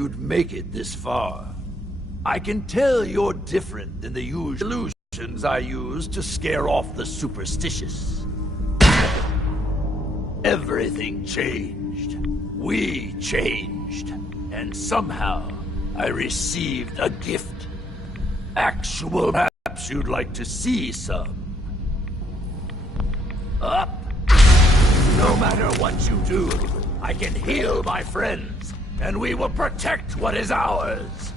you'd make it this far. I can tell you're different than the usual illusions I use to scare off the superstitious. Everything changed. We changed. And somehow, I received a gift. Actual, perhaps you'd like to see some. Up! No matter what you do, I can heal my friends, and we will protect what is ours.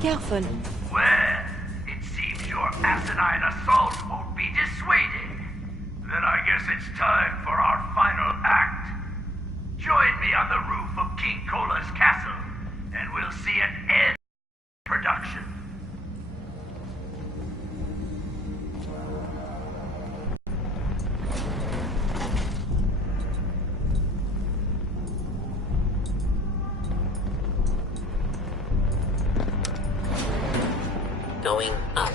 Careful. Well, it seems your asinine assault won't be dissuaded. Then I guess it's time for our final act. Join me on the roof of King Cola's castle, and we'll see an end to production. Going up.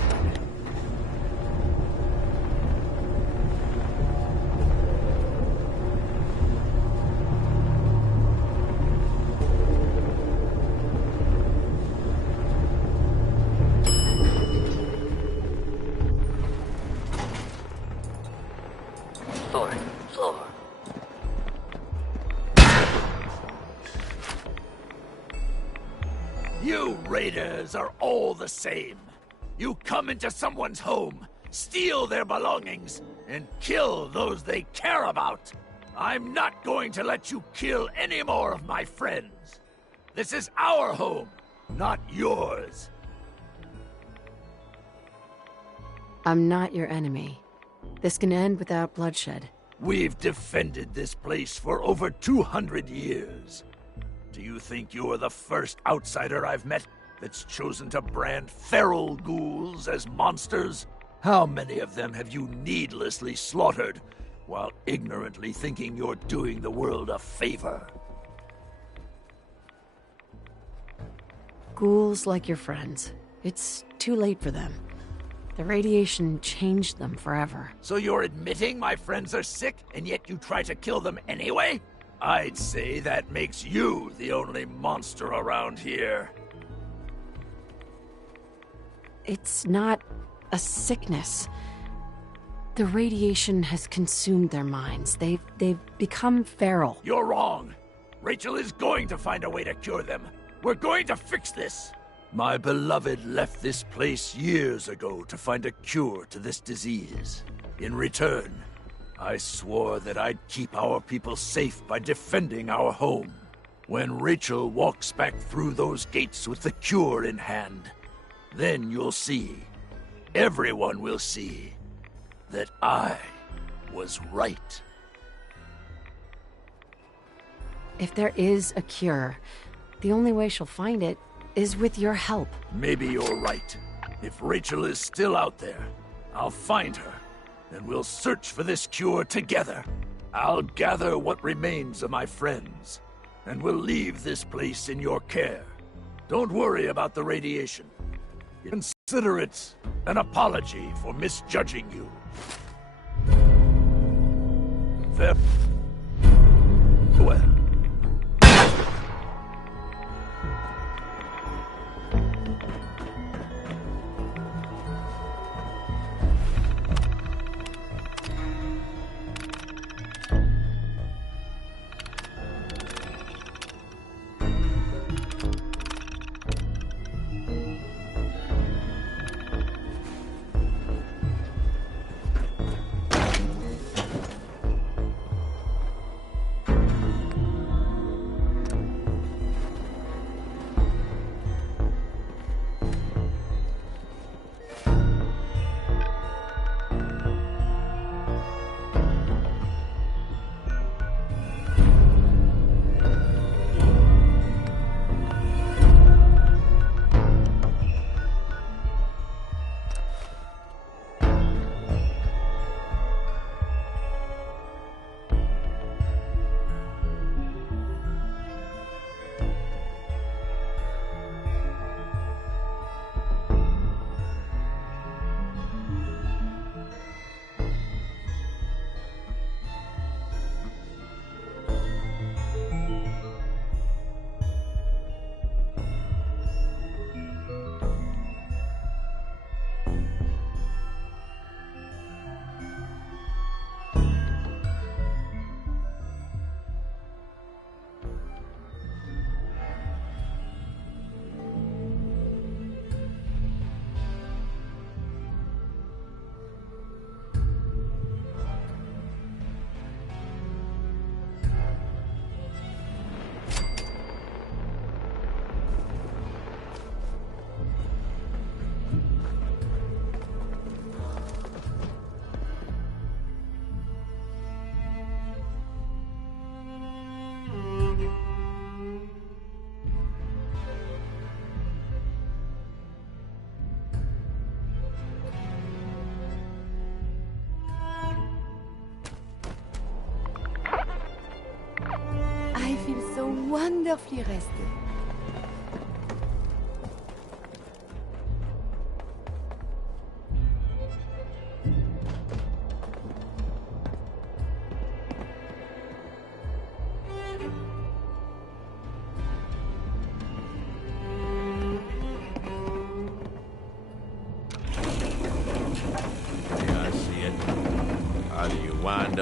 Fourth floor. You raiders are all the same. You come into someone's home, steal their belongings, and kill those they care about. I'm not going to let you kill any more of my friends. This is our home, not yours. I'm not your enemy. This can end without bloodshed. We've defended this place for over 200 years. Do you think you're the first outsider I've met that's chosen to brand feral ghouls as monsters? How many of them have you needlessly slaughtered, while ignorantly thinking you're doing the world a favor? Ghouls like your friends. It's too late for them. The radiation changed them forever. So you're admitting my friends are sick, and yet you try to kill them anyway? I'd say that makes you the only monster around here. It's not a sickness. The radiation has consumed their minds. They've become feral. You're wrong. Rachel is going to find a way to cure them. We're going to fix this. My beloved left this place years ago to find a cure to this disease. In return, I swore that I'd keep our people safe by defending our home. When Rachel walks back through those gates with the cure in hand, then you'll see, everyone will see, that I was right. If there is a cure, the only way she'll find it is with your help. Maybe you're right. If Rachel is still out there, I'll find her, and we'll search for this cure together. I'll gather what remains of my friends, and we'll leave this place in your care. Don't worry about the radiation. Consider it an apology for misjudging you. Farewell. so wonderfully rested.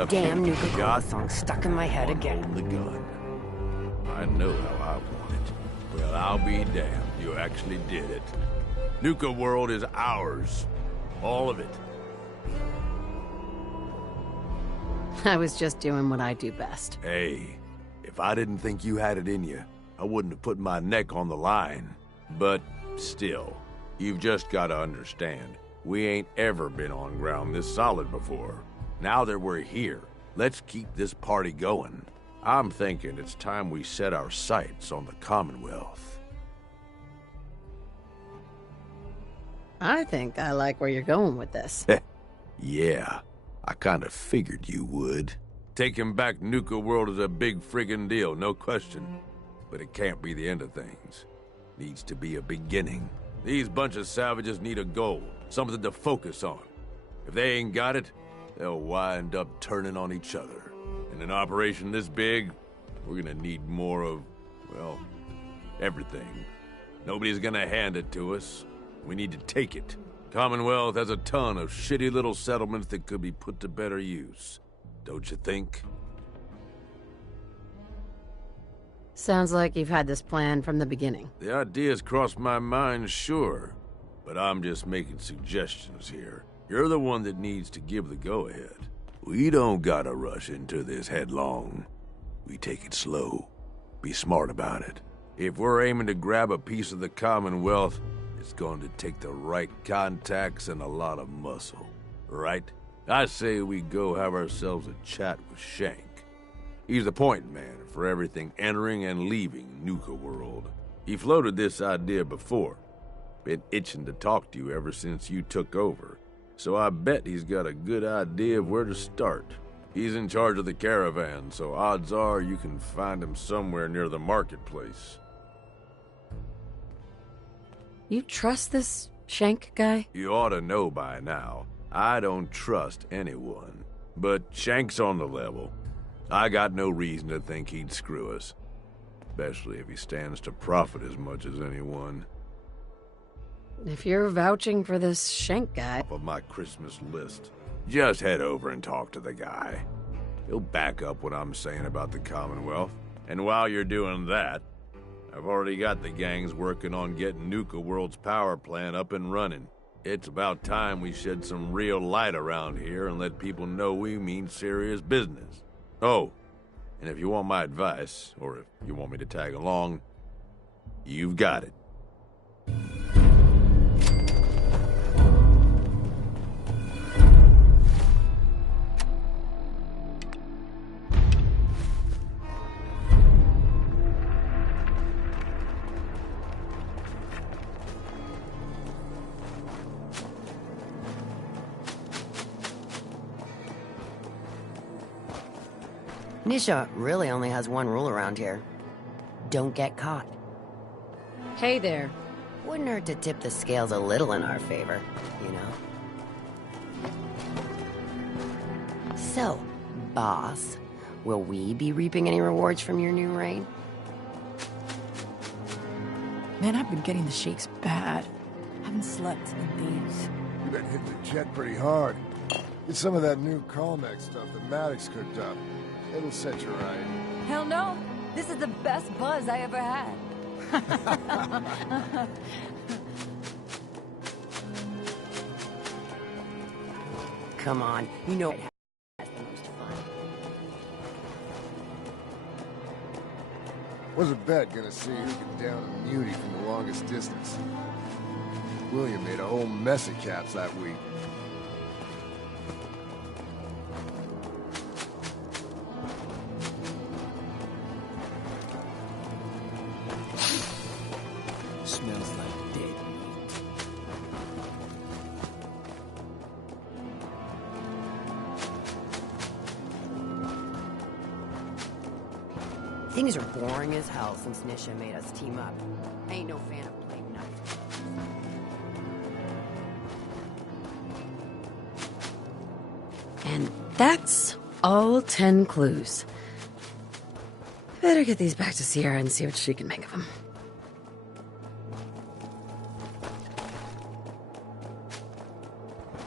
Damn Nuka-Cola song stuck in my head again. Hold the gun. I know how I want it. Well, I'll be damned. You actually did it. Nuka World is ours. All of it. I was just doing what I do best. Hey, if I didn't think you had it in you, I wouldn't have put my neck on the line. But still, you've just got to understand, we ain't ever been on ground this solid before. Now that we're here, let's keep this party going. I'm thinking it's time we set our sights on the Commonwealth. I think I like where you're going with this. Yeah, I kind of figured you would. Taking back Nuka World is a big friggin' deal, no question. But it can't be the end of things. Needs to be a beginning. These bunch of savages need a goal, something to focus on. If they ain't got it, they'll wind up turning on each other. In an operation this big, we're gonna need more of, well, everything. Nobody's gonna hand it to us. We need to take it. Commonwealth has a ton of shitty little settlements that could be put to better use. Don't you think? Sounds like you've had this plan from the beginning. The idea's crossed my mind, sure. But I'm just making suggestions here. You're the one that needs to give the go-ahead. We don't gotta rush into this headlong. We take it slow. Be smart about it. If we're aiming to grab a piece of the Commonwealth, it's going to take the right contacts and a lot of muscle. Right? I say we go have ourselves a chat with Shank. He's the point man for everything entering and leaving Nuka World. He floated this idea before. Been itching to talk to you ever since you took over. So I bet he's got a good idea of where to start. He's in charge of the caravan, so odds are you can find him somewhere near the marketplace. You trust this Shank guy? You ought to know by now. I don't trust anyone. But Shank's on the level. I got no reason to think he'd screw us. Especially if he stands to profit as much as anyone. If you're vouching for this Shank guy... Of my Christmas list. Just head over and talk to the guy. He'll back up what I'm saying about the Commonwealth. And while you're doing that, I've already got the gangs working on getting Nuka World's power plant up and running. It's about time we shed some real light around here and let people know we mean serious business. Oh, and if you want my advice, or if you want me to tag along, you've got it. Nisha really only has one rule around here. Don't get caught. Hey there. Wouldn't hurt to tip the scales a little in our favor, you know? So, boss, will we be reaping any rewards from your new reign? Man, I've been getting the shakes bad. Haven't slept in days. You've been hitting the jet pretty hard. Get some of that new Calmex stuff that Maddox cooked up. It'll set you right. Hell no! This is the best buzz I ever had. Come on, you know it has the most fun. Was a bet gonna see who could down a mutie from the longest distance. William made a whole mess of caps that week. Smells like dead meat. Things are boring as hell since Nisha made us team up. I ain't no fan of playing knife. And that's all 10 clues. Better get these back to Sierra and see what she can make of them.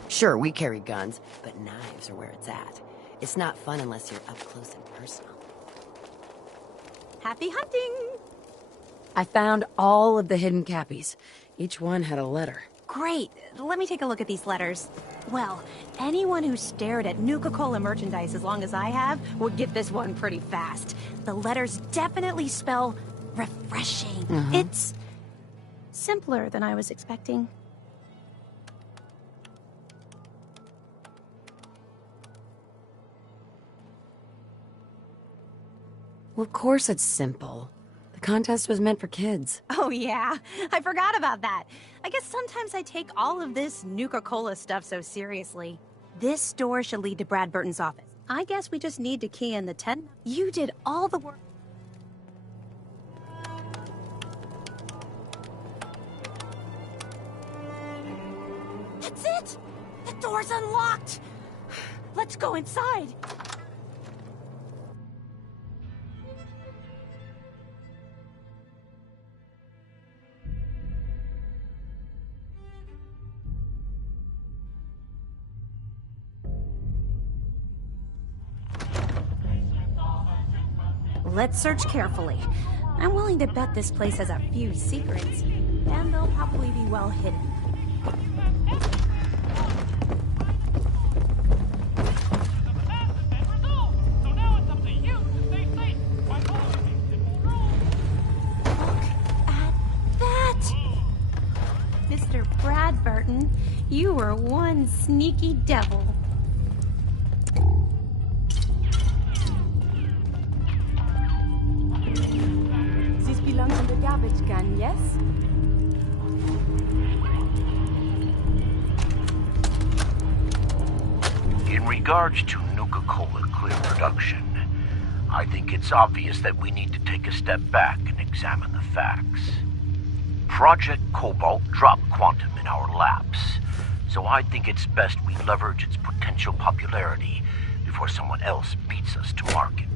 Sure, we carry guns, but knives are where it's at. It's not fun unless you're up close and personal. Happy hunting! I found all of the hidden cappies. Each one had a letter. Great. Let me take a look at these letters. Well, anyone who stared at Nuka-Cola merchandise as long as I have would get this one pretty fast. The letters definitely spell refreshing. It's simpler than I was expecting. Well, of course it's simple. The contest was meant for kids. Oh yeah, I forgot about that. I guess sometimes I take all of this Nuka-Cola stuff so seriously. This door should lead to Brad Burton's office. I guess we just need to key in the 10. You did all the work. That's it! The door's unlocked! Let's go inside. Let's search carefully. I'm willing to bet this place has a few secrets, and they'll probably be well hidden. Look at that! Mr. Brad Burton, you were one sneaky devil. Belongs in the garbage can, yes? In regards to Nuka-Cola Clear production, I think it's obvious that we need to take a step back and examine the facts. Project Cobalt dropped Quantum in our laps, so I think it's best we leverage its potential popularity before someone else beats us to market.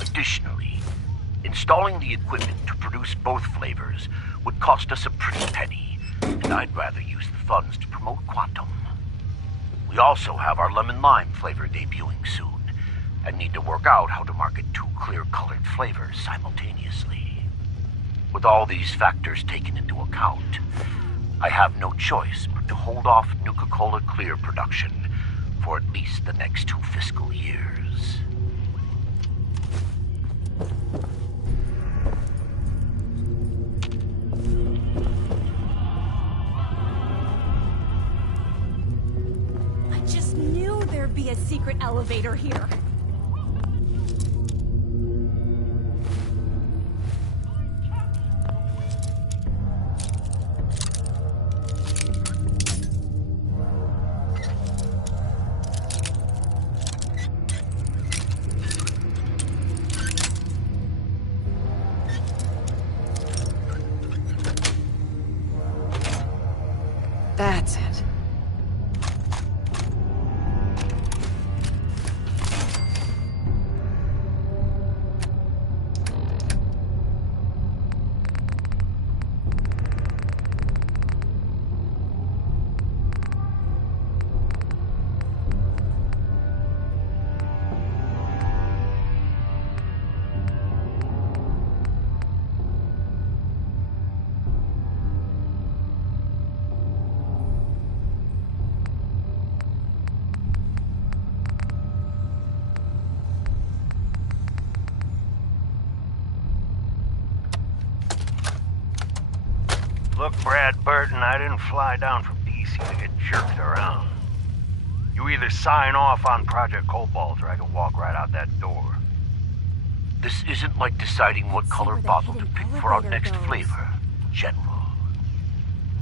Additionally, installing the equipment to produce both flavors would cost us a pretty penny, and I'd rather use the funds to promote Quantum. We also have our lemon lime flavor debuting soon, and need to work out how to market two clear-colored flavors simultaneously. With all these factors taken into account, I have no choice but to hold off Nuka-Cola Clear production for at least the next 2 fiscal years. There'd be a secret elevator here. That's it. Look, Brad Burton, I didn't fly down from D.C. to get jerked around. You either sign off on Project Cobalt or I can walk right out that door. This isn't like deciding what color bottle to pick for our next flavor, General.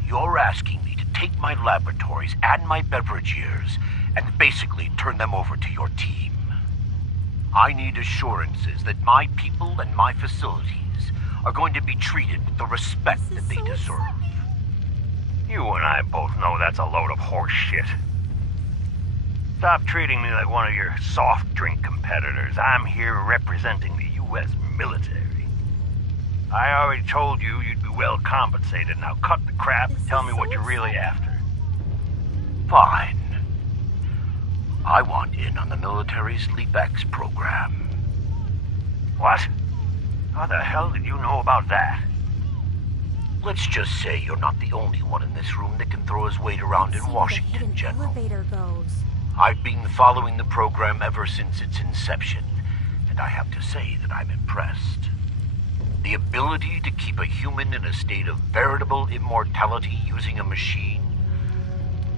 You're asking me to take my laboratories and my beverage years and basically turn them over to your team. I need assurances that my people and my facilities are going to be treated with the respect that they deserve. You and I both know that's a load of horse shit. Stop treating me like one of your soft drink competitors. I'm here representing the U.S. military. I already told you you'd be well compensated. Now cut the crap and tell me what you're really after. Fine. I want in on the military's LeapX program. What? How the hell did you know about that? Let's just say you're not the only one in this room that can throw his weight around in Washington, General. Elevator goes. I've been following the program ever since its inception, and I have to say that I'm impressed. The ability to keep a human in a state of veritable immortality using a machine,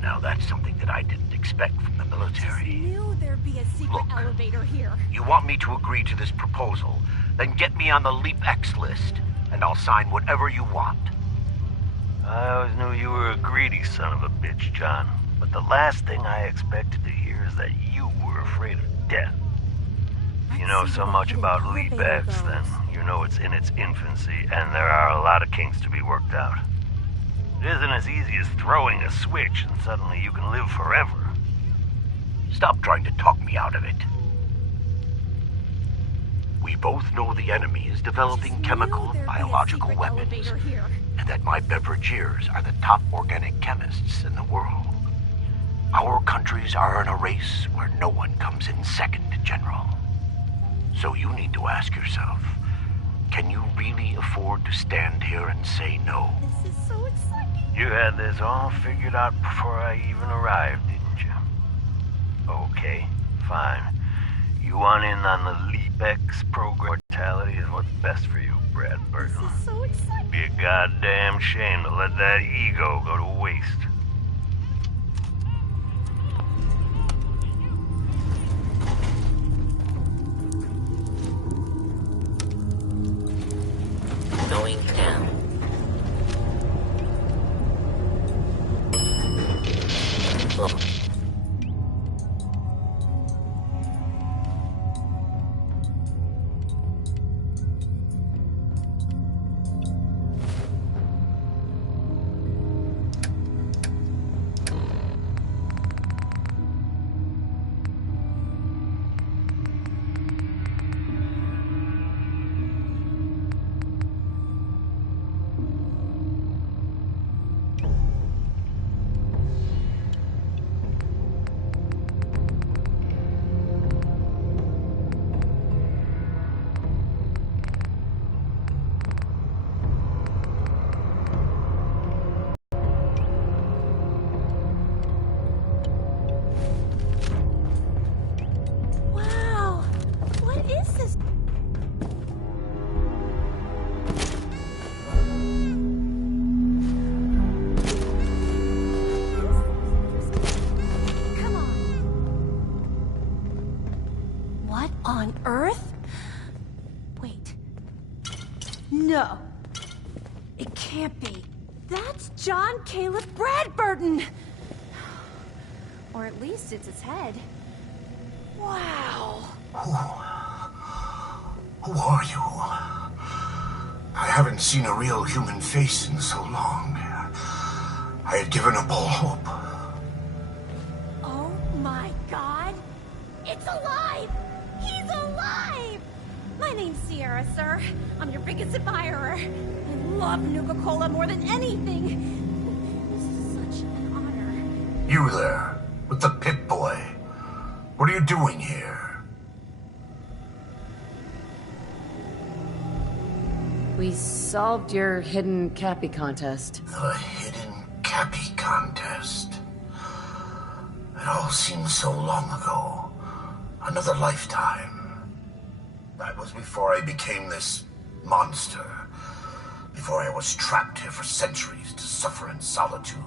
now that's something that I didn't expect from the military. I knew there'd be a secret elevator here. You want me to agree to this proposal, then get me on the LeapX list, and I'll sign whatever you want. I always knew you were a greedy son of a bitch, John. But the last thing I expected to hear is that you were afraid of death. If you know so much about LeapX, then you know it's in its infancy, and there are a lot of kinks to be worked out. It isn't as easy as throwing a switch and suddenly you can live forever. Stop trying to talk me out of it. We both know the enemy is developing chemical and biological weapons, and that my beverageers are the top organic chemists in the world. Our countries are in a race where no one comes in second, General. So you need to ask yourself, can you really afford to stand here and say no? This is so exciting. You had this all figured out before I even arrived, didn't you? Okay, fine. You want in on the LeapX program? Mortality is what's best for you, Brad Burton. This is so exciting. Be a goddamn shame to let that ego go to waste. Going down. Oh. On Earth? Wait. No. It can't be. That's John Caleb Bradburton! Or at least it's his head. Wow. Who are you? I haven't seen a real human face in so long. I had given up all hope. Oh my god! It's alive! He's alive! My name's Sierra, sir. I'm your biggest admirer. I love Nuka-Cola more than anything. This is such an honor. You there, with the Pip-Boy. What are you doing here? We solved your hidden Cappy contest. The hidden Cappy contest. It all seems so long ago. Another lifetime. That was before I became this monster. Before I was trapped here for centuries to suffer in solitude.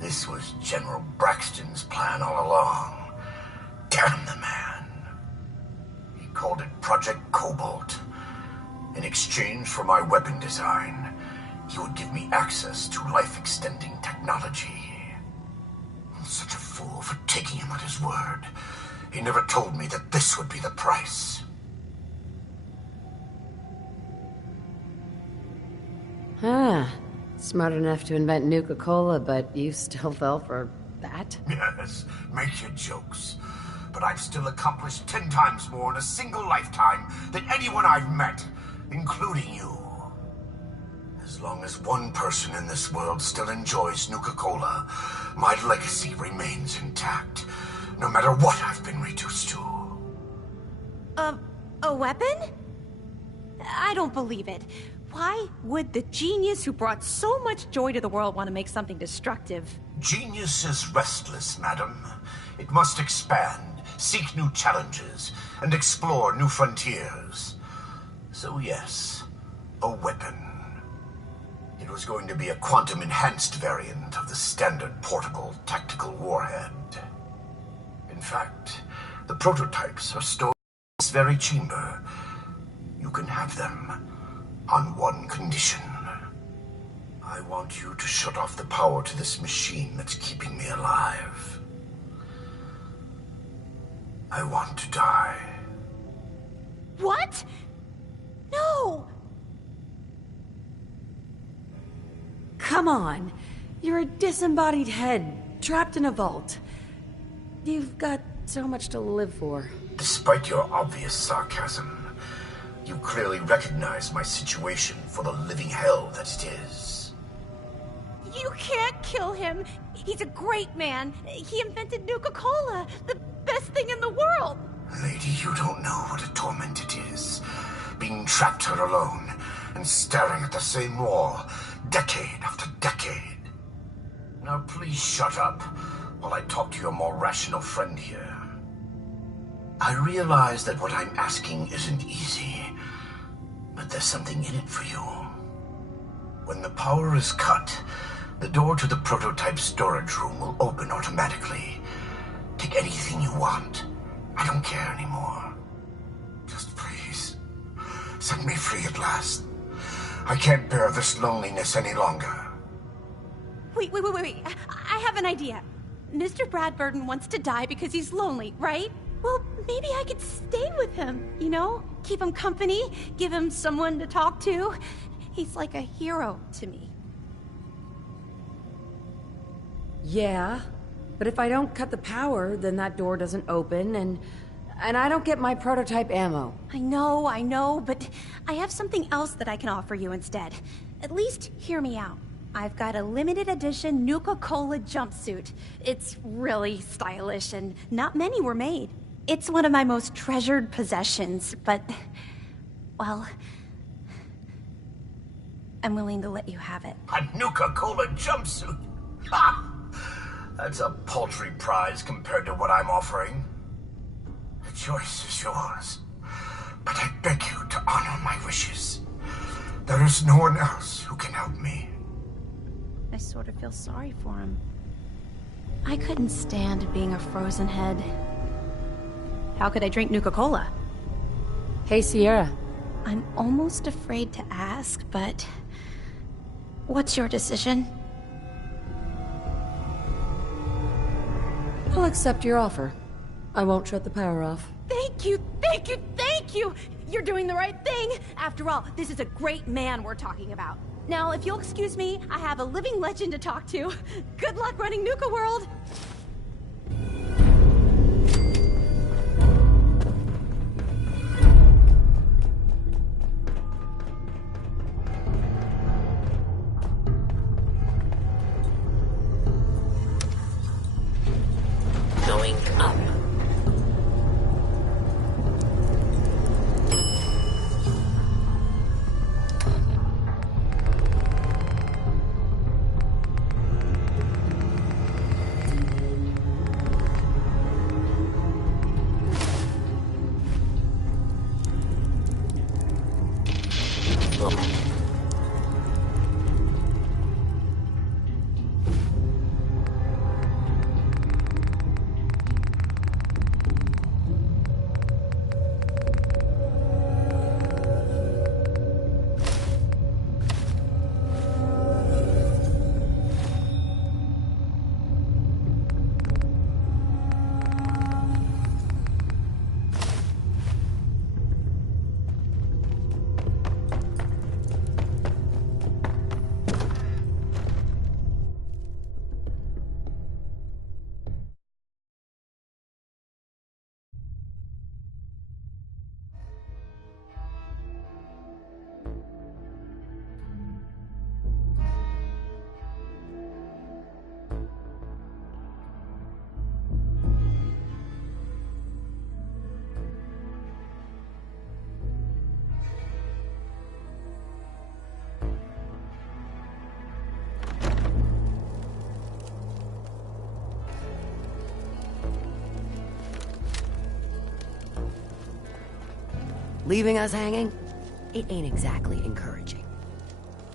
This was General Braxton's plan all along. Damn the man. He called it Project Cobalt. In exchange for my weapon design, he would give me access to life-extending technology. I'm such a fool for taking him at his word. He never told me that this would be the price. Ah, smart enough to invent Nuka-Cola, but you still fell for that? Yes, make your jokes. But I've still accomplished 10 times more in a single lifetime than anyone I've met, including you. As long as one person in this world still enjoys Nuka-Cola, my legacy remains intact, no matter what I've been reduced to. A weapon? I don't believe it. Why would the genius who brought so much joy to the world want to make something destructive? Genius is restless, madam. It must expand, seek new challenges, and explore new frontiers. So yes, a weapon. It was going to be a quantum-enhanced variant of the standard portable tactical warhead. In fact, the prototypes are stored in this very chamber. You can have them on one condition. I want you to shut off the power to this machine that's keeping me alive. I want to die. What? No! Come on. You're a disembodied head, trapped in a vault. You've got so much to live for. Despite your obvious sarcasm, you clearly recognize my situation for the living hell that it is. You can't kill him. He's a great man. He invented Nuka-Cola, the best thing in the world. Lady, you don't know what a torment it is. Being trapped here alone and staring at the same wall, decade after decade. Now please shut up while I talk to your more rational friend here. I realize that what I'm asking isn't easy, but there's something in it for you. When the power is cut, the door to the prototype storage room will open automatically. Take anything you want. I don't care anymore. Just please, set me free at last. I can't bear this loneliness any longer. Wait. I have an idea. Mr. Bradburden wants to die because he's lonely, right? Well, maybe I could stay with him, you know? Keep him company, give him someone to talk to. He's like a hero to me. Yeah, but if I don't cut the power, then that door doesn't open, and I don't get my prototype ammo. I know, but I have something else that I can offer you instead. At least hear me out. I've got a limited edition Nuka-Cola jumpsuit. It's really stylish, and not many were made. It's one of my most treasured possessions, but, well, I'm willing to let you have it. A Nuka-Cola jumpsuit? Ha! That's a paltry prize compared to what I'm offering. The choice is yours, but I beg you to honor my wishes. There is no one else who can help me. I sort of feel sorry for him. I couldn't stand being a frozen head. How could I drink Nuka-Cola? Hey, Sierra. I'm almost afraid to ask, but what's your decision? I'll accept your offer. I won't shut the power off. Thank you! You're doing the right thing! After all, this is a great man we're talking about. Now, if you'll excuse me, I have a living legend to talk to. Good luck running Nuka World! Going up. Leaving us hanging? It ain't exactly encouraging.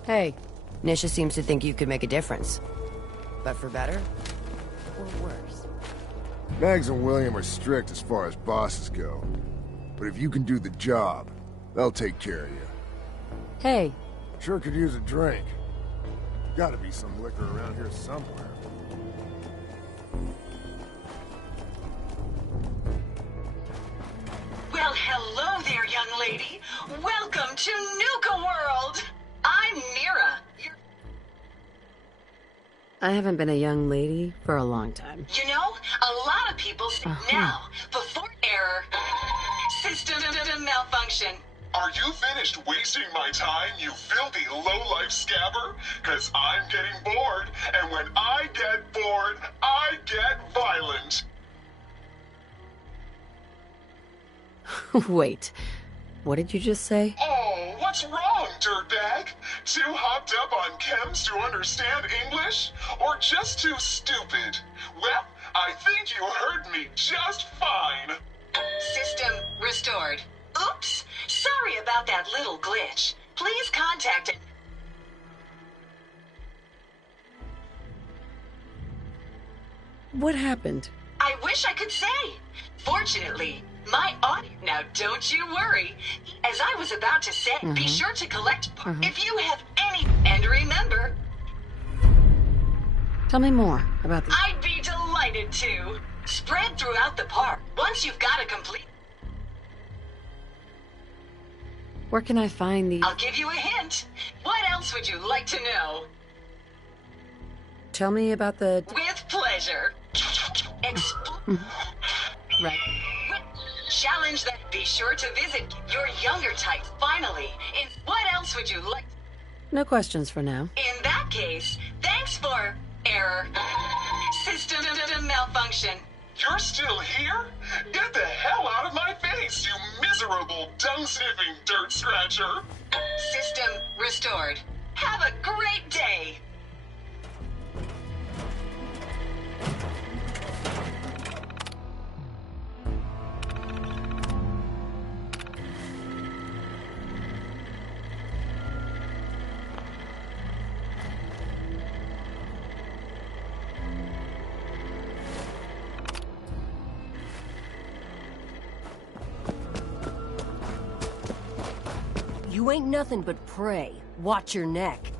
Hey, Nisha seems to think you could make a difference. But for better? Or worse? Mags and William are strict as far as bosses go. But if you can do the job, they'll take care of you. Hey. Sure could use a drink. Gotta be some liquor around here somewhere. Well, hello there, young lady. Welcome to Nuka World. I'm Mira. I haven't been a young lady for a long time. You know, a lot of people say now, before error, system malfunction. Are you finished wasting my time, you filthy low-life scabber? 'Cause I'm getting bored, and when I get bored, I get violent. Wait, what did you just say? Oh, what's wrong, dirtbag? Too hopped up on chems to understand English? Or just too stupid? Well, I think you heard me just fine. System restored. Oops, sorry about that little glitch. Please contact it. What happened? I wish I could say. Fortunately, my audio... Now, don't you worry. As I was about to say, be sure to collect... If you have any... And remember... Tell me more about this. I'd be delighted to. Spread throughout the park. Once you've got a complete... Where can I find these? I'll give you a hint. What else would you like to know? Tell me about the... With pleasure. Right. Challenge that. Be sure to visit your younger type. Finally, what else would you like? No questions for now. In that case, thanks for error. System malfunction. You're still here? Get the hell out of my face, you miserable, dung-sniffing dirt scratcher! System restored. Have a great day! You ain't nothing but prey. Watch your neck.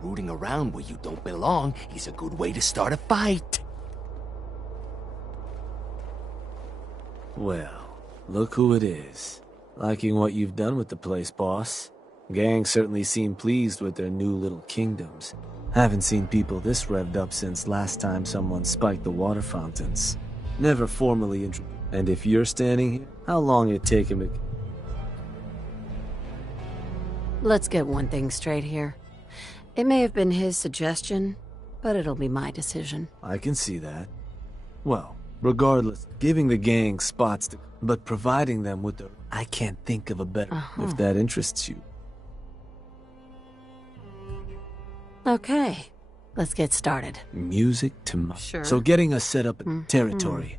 Rooting around where you don't belong is a good way to start a fight. Well, look who it is. Liking what you've done with the place, boss. Gang certainly seem pleased with their new little kingdoms. Haven't seen people this revved up since last time someone spiked the water fountains. Never formally introduced. And if you're standing here, how long it take him to... Let's get one thing straight here. It may have been his suggestion, but it'll be my decision. I can see that. Well, regardless, giving the gang spots to... But providing them with the... I can't think of a better... If that interests you. Okay, let's get started. Music to my... Sure. So getting us set up in territory.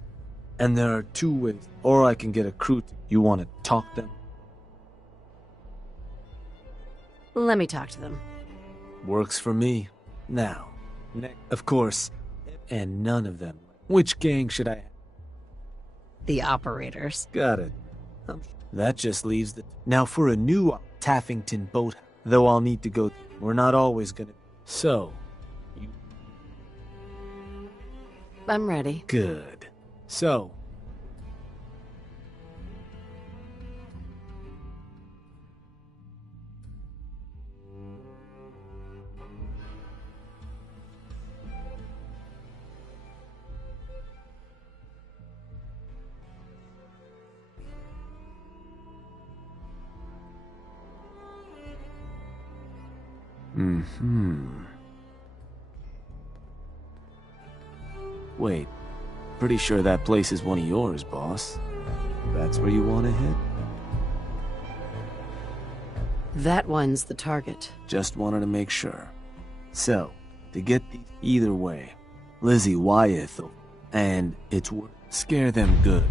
And there are two ways. Or I can get a crew to... You want to talk them? Let me talk to them. Works for me. Now, of course, and none of them. Which gang should I... The operators. Got it. That just leaves the... Now for a new Taffington boat, though I'll need to go... We're not always gonna... So... I'm ready. Good. So... Wait, pretty sure that place is one of yours, boss. That's where you want to hit? That one's the target. Just wanted to make sure. So, to get these either way, Lizzie Wyeth, and it's worth... Scare them good.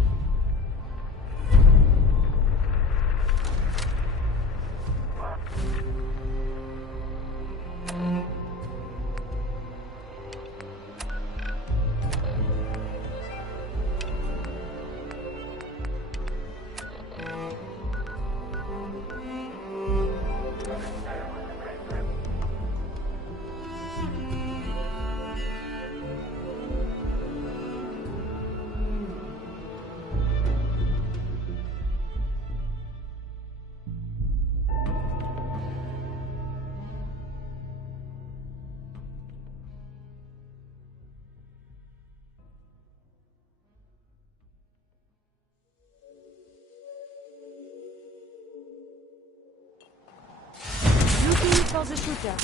Looking for the shooter.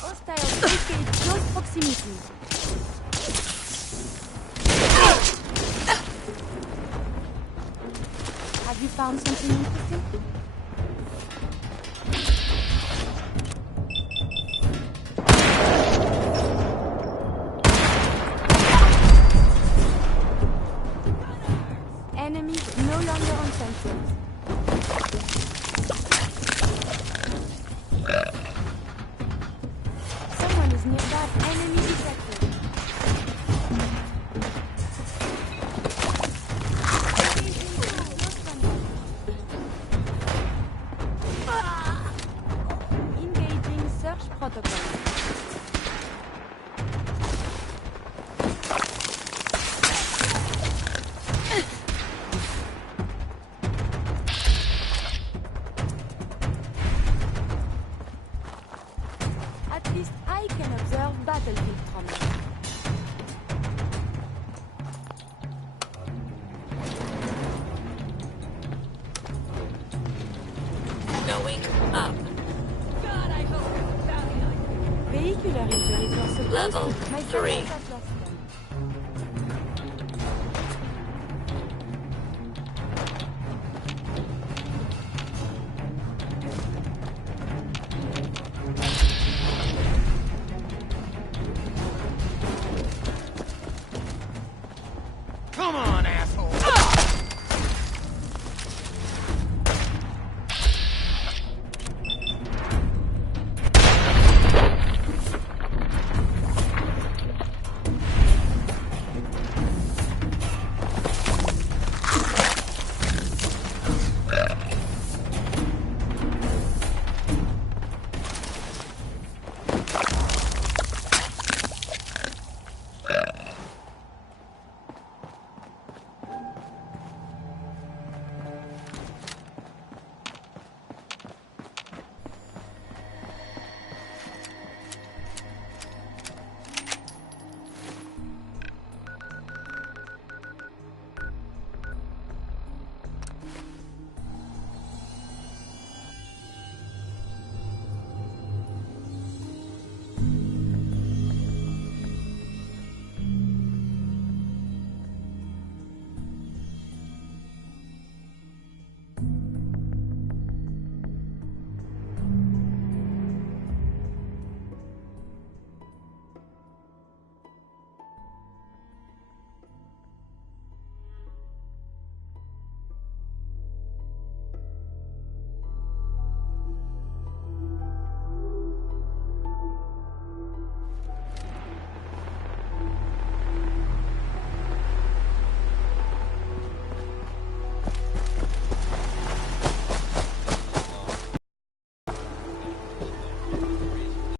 Hostile escape close proximity. Have you found something interesting? Enemies no longer on sentries. Someone is nearby. Enemy detected. Engaging search protocol. At least I can observe battlefield trauma. Going up. Vehicular injuries were suppressed. Level My 3. soldiers